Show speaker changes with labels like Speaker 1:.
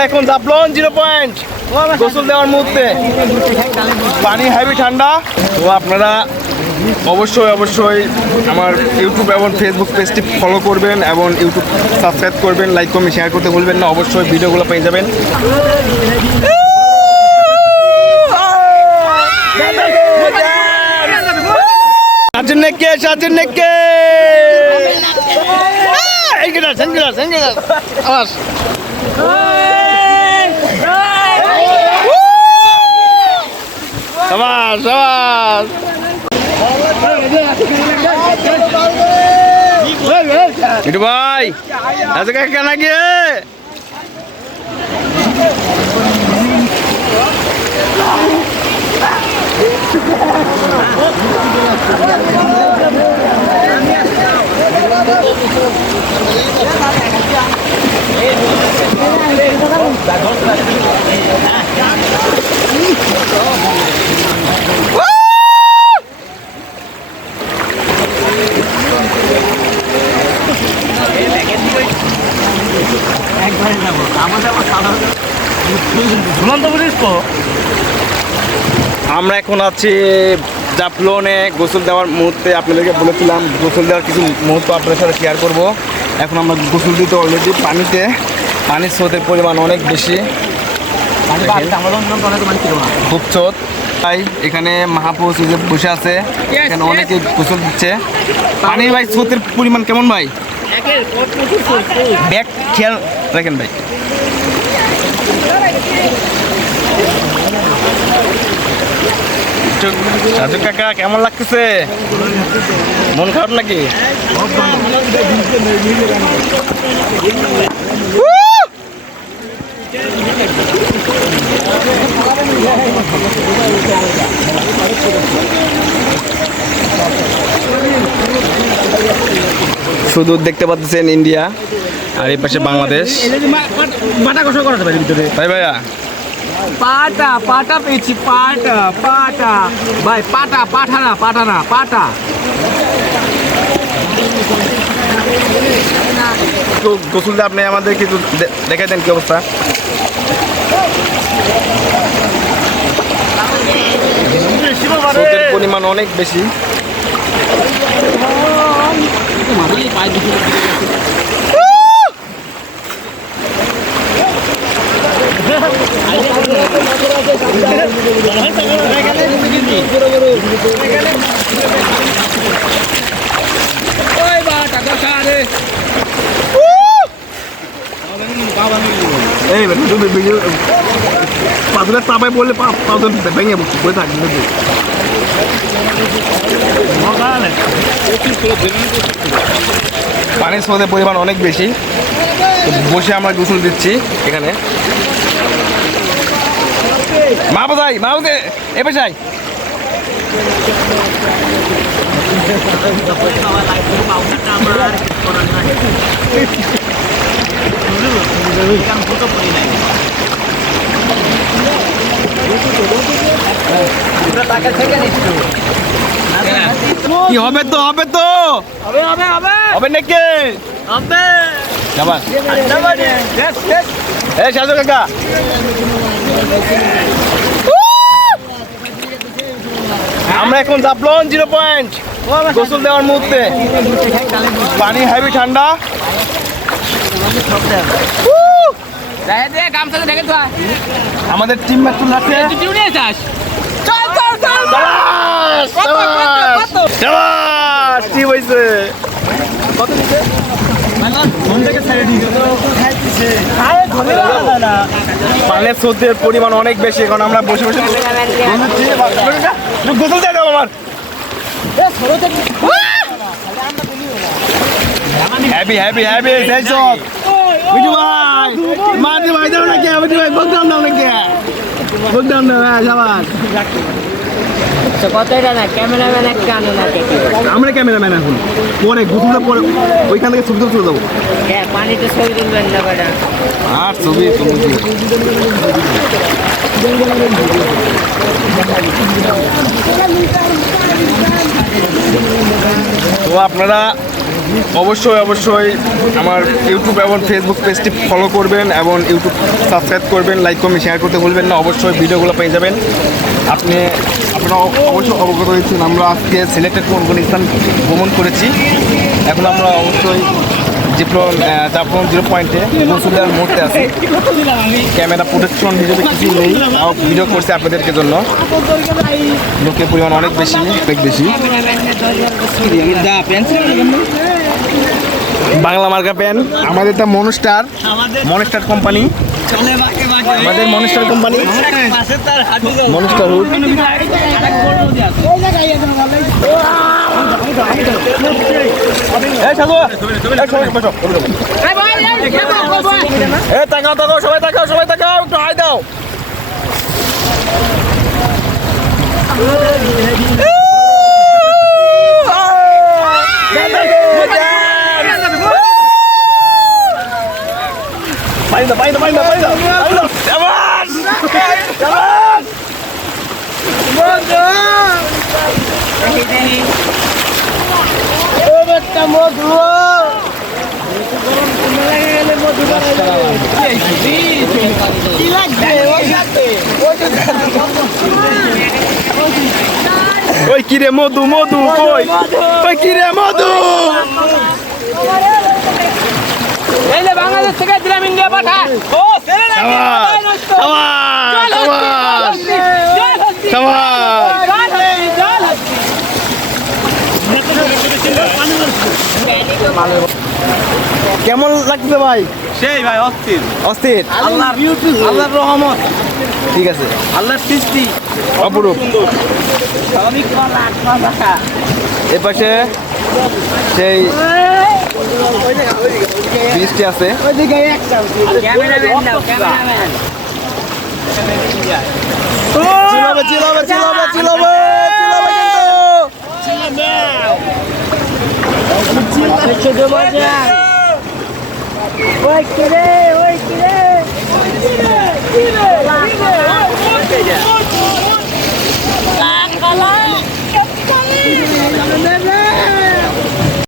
Speaker 1: আমরা এখন জাপলন zero point গোসল দেওয়ার মুহূর্তে পানি হেভি ঠান্ডা তো আপনারা অবশ্যই অবশ্যই আমার ইউটিউব এবং ফেসবুক পেজটি ফলো করবেন এবং ইউটিউব সাবস্ক্রাইব করবেন লাইক কমেন্ট শেয়ার করতে ভুলবেন না অবশ্যই ভিডিওগুলো পেয়ে যাবেন সাজিন নেকে সাজিন নেকে এঙ্গেলাস এঙ্গেলাস এঙ্গেলাস আওয়াজ সাবাস সাবাস মিঠু ভাই আজকে কেন গিয়ে আমরা এখন আছি জাপলনে গোসল দেওয়ার মুহূর্তে আপনাদেরকে বলেছিলাম, গোসল দেওয়ার কিছু মুহূর্ত আপনাদের সাথে শেয়ার করব। এখন আমরা গোসল দিতে অলরেডি পানিতে। পানির স্রোতের পরিমাণ অনেক বেশি। খুব স্রোত তাই এখানে মাহাপুরুষ যে বসে আছে এখানে অনেকে গোসল দিচ্ছে। পানির ভাই স্রোতের পরিমাণ কেমন ভাই? ব্যাগ খেয়াল রাখেন ভাই। সাজু কাকা কেমন লাগতেছে? মন খারাপ নাকি? শুধু দেখতে পাচ্ছেন ইন্ডিয়া আর এই পাশে বাংলাদেশ।
Speaker 2: বাটা কষা করাতে পারি ভিতরে।
Speaker 1: ভাই ভাইয়া।
Speaker 2: পাটা পাটা পেয়েছি পাটা পাটা। ভাই পাটা পাঠা না পাঠা না পাটা।
Speaker 1: তো গোসল দিয়ে আপনি আমাদের কিছু দেখাই দেন কি অবস্থা স্রোতের পরিমাণ অনেক বেশি এই তুমি ভিডিও পাথরের চাপায় বললে পা পাথর ভেঙে বসে থাকবে কিন্তু পানির স্রোতের পরিমাণ অনেক বেশি। বসে আমরা গোসল দিচ্ছি এখানে। মা বোঝাই মা বোঝে এবার যাই কি হবে তো হবে তো?
Speaker 2: হবে হবে হবে।
Speaker 1: হবে নাকি?
Speaker 2: হবে।
Speaker 1: যাবার এই সাজু কাকা। আমরা এখন জাপলন জিরো পয়েন্ট গোসল দেওয়ার মুহূর্তে। পানি হেভি ঠান্ডা। আমাদের টিম ম্যাচ আছে
Speaker 2: চল চল চল। কত,
Speaker 1: পানের পরিমাণ অনেক বেশি এখন আমরা বসে বসে গোসল দিয়ে আমার। হ্যাপি হ্যাপি হ্যাপি সেই সব। বিজু ভাই মাঝে ভাই দাও নাকি ভাই বলতাম দাও নাকি বলতাম না হ্যাঁ যাবার আমরা ক্যামেরাম্যান এখন পরে গোসলটা পরে ওইখান থেকে ছবি তুলে দেবো
Speaker 3: পানিতে
Speaker 1: আর ছবি আপনারা অবশ্যই অবশ্যই আমার ইউটিউব এবং ফেসবুক পেজটি ফলো করবেন এবং ইউটিউব সাবস্ক্রাইব করবেন লাইক কমেন্ট শেয়ার করতে ভুলবেন না। অবশ্যই ভিডিওগুলো পেয়ে যাবেন। আপনি, আপনারা অবশ্যই অবগত হয়েছেন, আমরা আজকে সিলেক্টেড আফগানিস্তান ভ্রমণ করেছি। এখন আমরা অবশ্যই ডিপ্লোম জাফলন জিরো পয়েন্টে মুসুলদার মুহূর্তে আছি। ক্যামেরা প্রোটেকশন হিসেবে কিছু নেই ভিডিও করছে আপনাদেরকে জন্য। লোকের পরিমাণ অনেক বেশি অনেক বেশি। বাংলা মার্কা পেন। আমাদের তা মনস্টার মনস্টার কোম্পানি। আমাদের মনস্টার কোম্পানি। Monster hood. এই সাধু এই সবাই বসো। তাকাও তাকাও সবাই তাকাও সবাই তাকাও একটু হাই দাও। পাই দাও পাই দাও পাই দাও পাই দাও পাই দাও শাবাশ শাবাশ ওই কিরে মধু মধু কই ওই কিরে মধু
Speaker 2: এই যে বাংলাদেশ থেকে দিলাম ইন্ডিয়া ও ছেলে না
Speaker 1: কেমন লাগছে ভাই?
Speaker 2: সেই ভাই অস্থির।
Speaker 1: অস্থির?
Speaker 2: আল্লাহ আল্লাহর রহমত।
Speaker 1: ঠিক আছে।
Speaker 2: আল্লাহর সৃষ্টি।
Speaker 1: অপরূপ।
Speaker 2: স্বাভাবিক
Speaker 1: এ পাশে সেই বৃষ্টি আছে চিলাবে চিলাবে চিলাবে চিলাবে Oi,
Speaker 3: querer! Oi, querer! Tira! Tira! Tira!